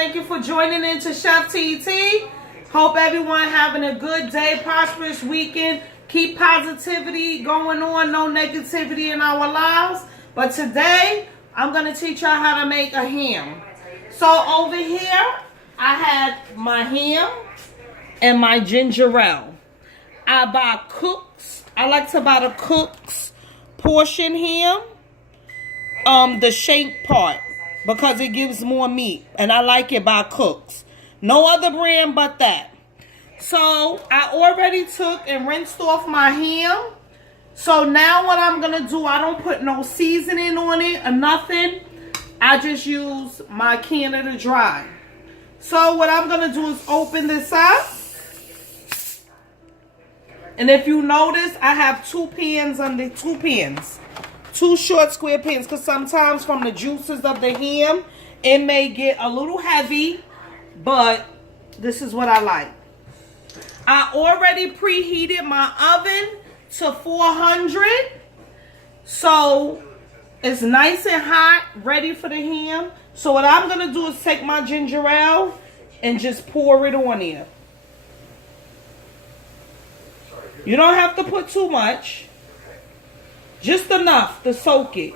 Thank you for joining into Chef TT. Hope everyone having a good day, prosperous weekend. Keep positivity going on, no negativity in our lives. But today, I'm going to teach y'all how to make a ham. So over here, I have my ham and my ginger ale. I buy Cook's. I like to buy the Cook's portion ham. The shank part, because it gives more meat, and I like it by Cook's. No other brand but that. So I already took and rinsed off my ham. So now what I'm gonna do, I don't put no seasoning on it or nothing. I just use my Canada Dry. So what I'm gonna do is open this up. And if you notice, I have two pans. Two short square pans, because sometimes from the juices of the ham, it may get a little heavy, but this is what I like. I already preheated my oven to 400, so it's nice and hot, ready for the ham. So what I'm going to do is take my ginger ale and just pour it on there. You don't have to put too much. Just enough to soak it.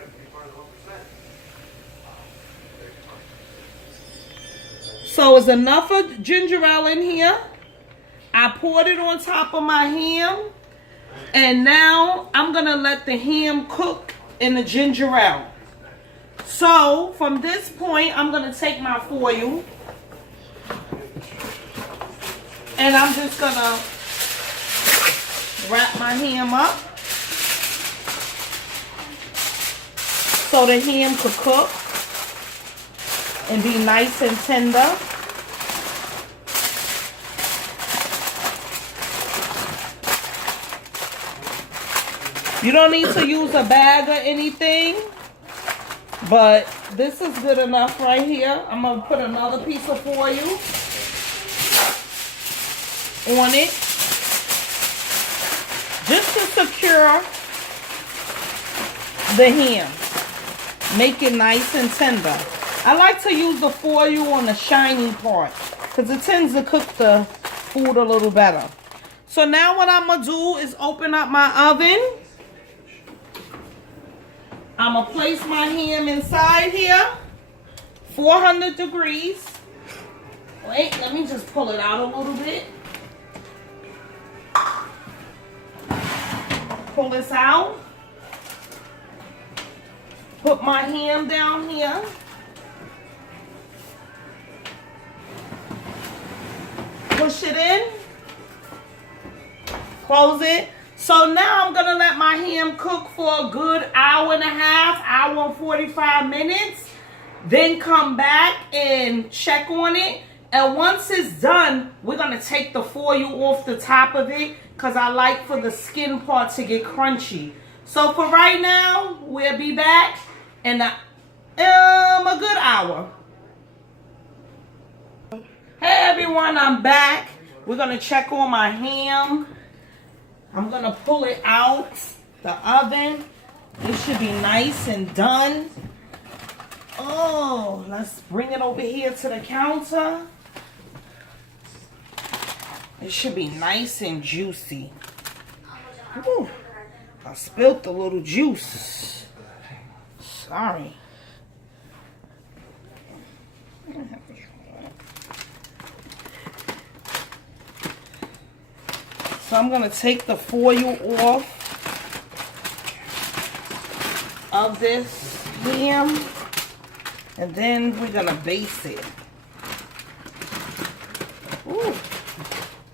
So it's enough of ginger ale in here. I poured it on top of my ham. And now I'm going to let the ham cook in the ginger ale. So from this point, I'm going to take my foil. And I'm just going to wrap my ham up, so the ham could cook and be nice and tender. You don't need to use a bag or anything, but this is good enough right here. I'm going to put another piece of foil on it, just to secure the ham. Make it nice and tender. I like to use the foil on the shiny part, because it tends to cook the food a little better. So now what I'm going to do is open up my oven. I'm going to place my ham inside here. 400 degrees. Wait, let me just pull it out a little bit. Pull this out. Put my ham down here. Push it in. Close it. So now I'm going to let my ham cook for a good hour and a half, hour and 45 minutes. Then come back and check on it. And once it's done, we're going to take the foil off the top of it, because I like for the skin part to get crunchy. So for right now, we'll be back in a good hour. Hey everyone, I'm back. We're going to check on my ham. I'm going to pull it out the oven. It should be nice and done. Oh, let's bring it over here to the counter. It should be nice and juicy. Ooh, I spilled a little juice. Sorry. So I'm going to take the foil off of this ham, and then we're going to baste it. Ooh.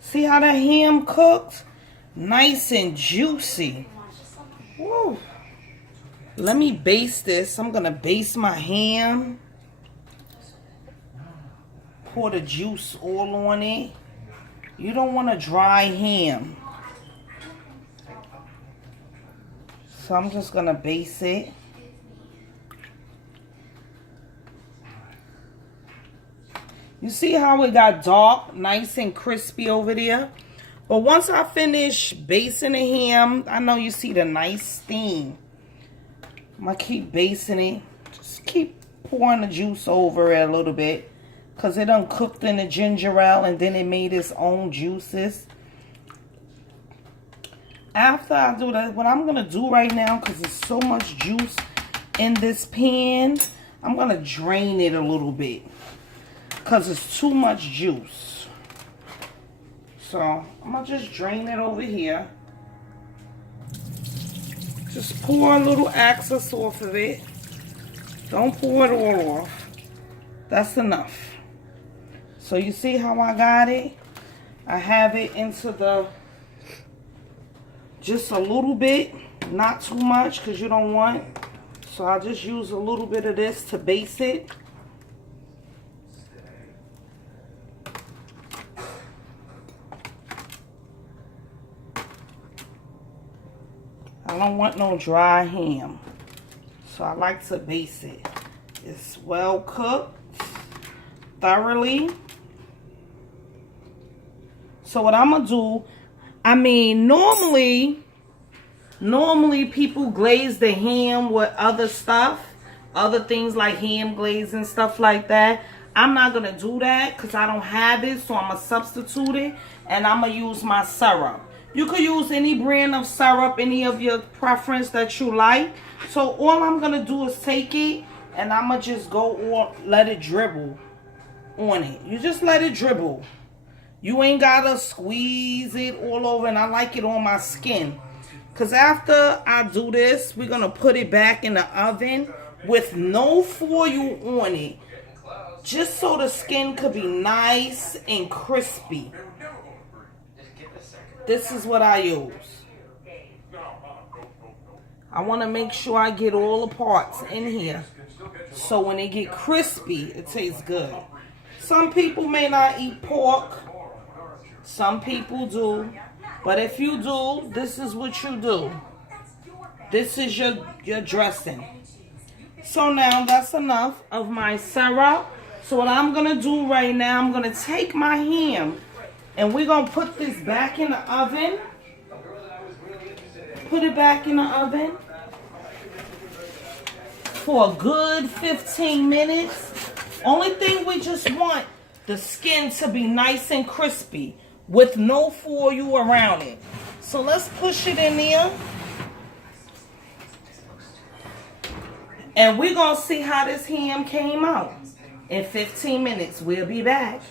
See how the ham cooked? Nice and juicy. Ooh. Let me baste this. I'm going to baste my ham. Pour the juice all on it. You don't want a dry ham. So I'm just going to baste it. You see how it got dark, nice and crispy over there? But once I finish basting the ham, I know you see the nice steam. I'm going to keep basting it. Just keep pouring the juice over it a little bit. because it done cooked in the ginger ale and then it made its own juices. After I do that, what I'm going to do right now, because there's so much juice in this pan, I'm going to drain it a little bit because it's too much juice. So I'm going to just drain it over here. Just pour a little excess off of it. Don't pour it all off. That's enough. So you see how I got it? I have it into the, just a little bit, not too much because you don't want. So I'll just use a little bit of this to base it. I don't want no dry ham. So I like to base it. It's well cooked thoroughly. So what I'm gonna do, I mean, normally people glaze the ham with other stuff, other things like ham glaze and stuff like that. I'm not gonna do that because I don't have it, so I'm gonna substitute it and I'm gonna use my syrup. You could use any brand of syrup, any of your preference that you like. So all I'm gonna do is take it and I'm gonna just go on, let it dribble on it. You just let it dribble. You ain't gotta squeeze it all over, and I like it on my skin. Because after I do this, we're gonna put it back in the oven with no foil on it. Just so the skin could be nice and crispy. This is what I use. I want to make sure I get all the parts in here. So when they get crispy, it tastes good. Some people may not eat pork. Some people do. But if you do, this is what you do. This is your dressing. So now that's enough of my syrup. So what I'm going to do right now, I'm going to take my ham and we're going to put this back in the oven. Put it back in the oven for a good 15 minutes. Only thing we just want the skin to be nice and crispy with no foil around it. So let's push it in there. And we're going to see how this ham came out. In 15 minutes, we'll be back.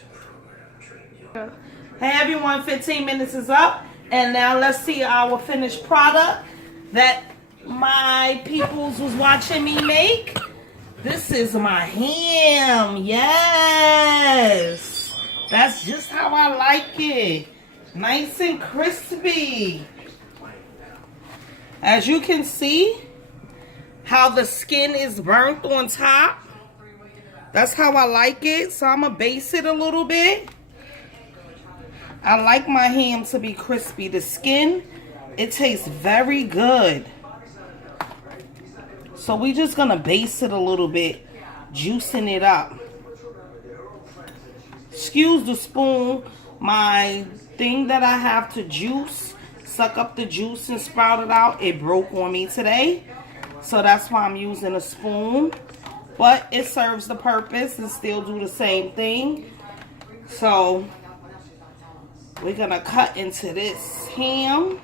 Hey everyone, 15 minutes is up. And now let's see our finished product that my peoples was watching me make. This is my ham. Yes. That's just how I like it. Nice and crispy. As you can see, how the skin is burnt on top. That's how I like it. So I'm going to base it a little bit. I like my ham to be crispy. The skin, it tastes very good. So we're just going to base it a little bit, juicing it up. Excuse the spoon. My thing that I have to juice, suck up the juice and sprout it out, it broke on me today. So that's why I'm using a spoon. But it serves the purpose and still do the same thing. So we're going to cut into this ham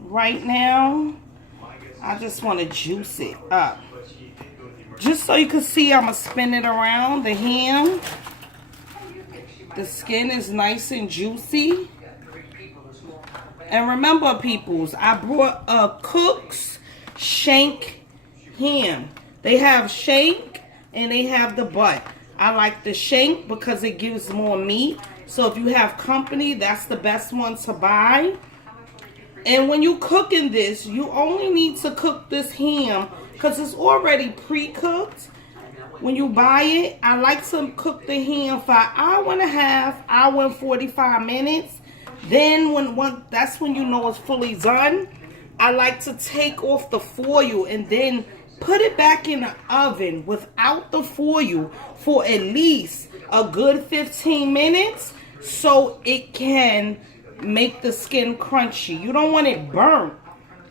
right now. I just want to juice it up. Just so you can see, I'm going to spin it around the ham. The skin is nice and juicy. And remember, peoples, I brought a Cook's shank ham. They have shank and they have the butt. I like the shank because it gives more meat. So if you have company, that's the best one to buy. And when you cooking this, you only need to cook this ham because it's already pre-cooked. When you buy it, I like to cook the ham for an hour and a half, hour and 45 minutes. Then that's when you know it's fully done. I like to take off the foil and then put it back in the oven without the foil for at least a good 15 minutes so it can make the skin crunchy. You don't want it burnt,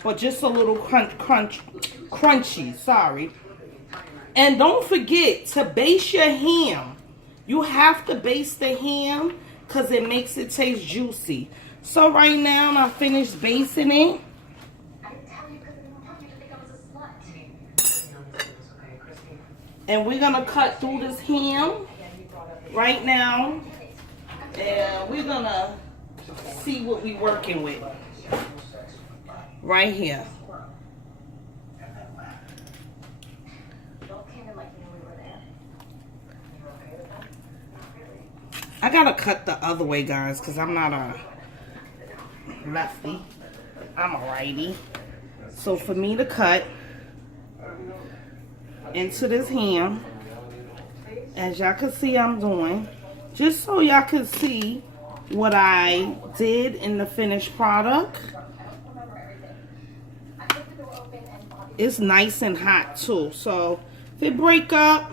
but just a little crunchy, sorry. And don't forget to base your ham You have to baste the ham because it makes it taste juicy. So right now I finished basting it. And we're gonna cut through this ham right now. And we're gonna see what we're working with right here. I gotta cut the other way, guys, because I'm not a lefty. I'm a righty. So for me to cut into this ham, as y'all can see I'm doing, just so y'all can see what I did in the finished product. It's nice and hot too, so if it break up,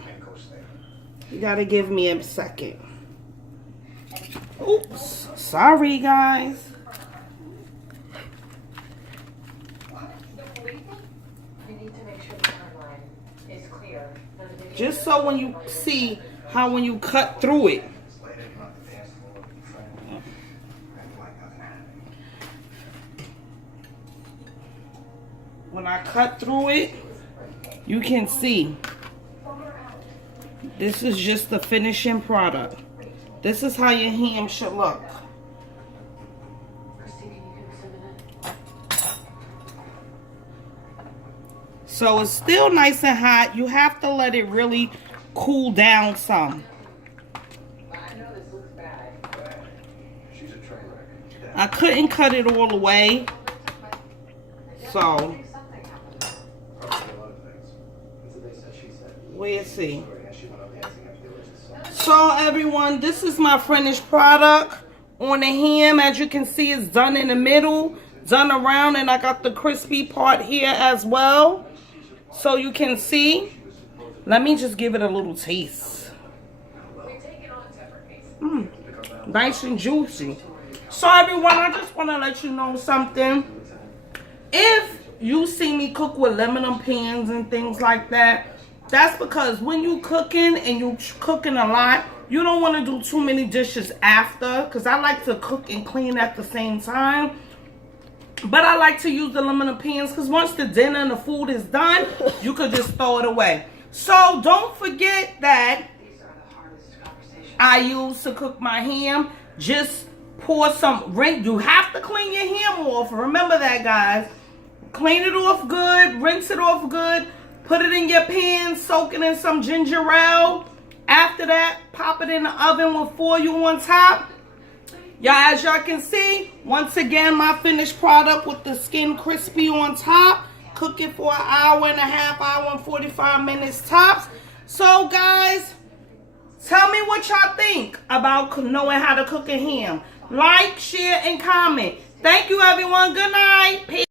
you gotta give me a second. Oops, sorry guys. Just so when you see how when you cut through it, when I cut through it, you can see this is just the finishing product. This is how your ham should look. So it's still nice and hot. You have to let it really cool down some. I couldn't cut it all the way. So, we'll see. So everyone, this is my finished product on the ham. As you can see, it's done in the middle, done around, and I got the crispy part here as well. So you can see. Let me just give it a little taste. Nice and juicy. So everyone, I just want to let you know something. If you see me cook with aluminum pans and things like that, that's because when you cooking and you cooking a lot, you don't want to do too many dishes after, because I like to cook and clean at the same time. But I like to use the aluminum pans because once the dinner and the food is done, you could just throw it away. So don't forget that I use to cook my ham. Just pour some rinse. You have to clean your ham off. Remember that, guys. Clean it off good. Rinse it off good. Put it in your pan. Soak it in some ginger ale. After that, pop it in the oven with foil on top. Y'all, as y'all can see, once again, my finished product with the skin crispy on top. Cook it for an hour and a half, hour and 45 minutes tops. So, guys, tell me what y'all think about knowing how to cook a ham. Like, share, and comment. Thank you, everyone. Good night. Peace.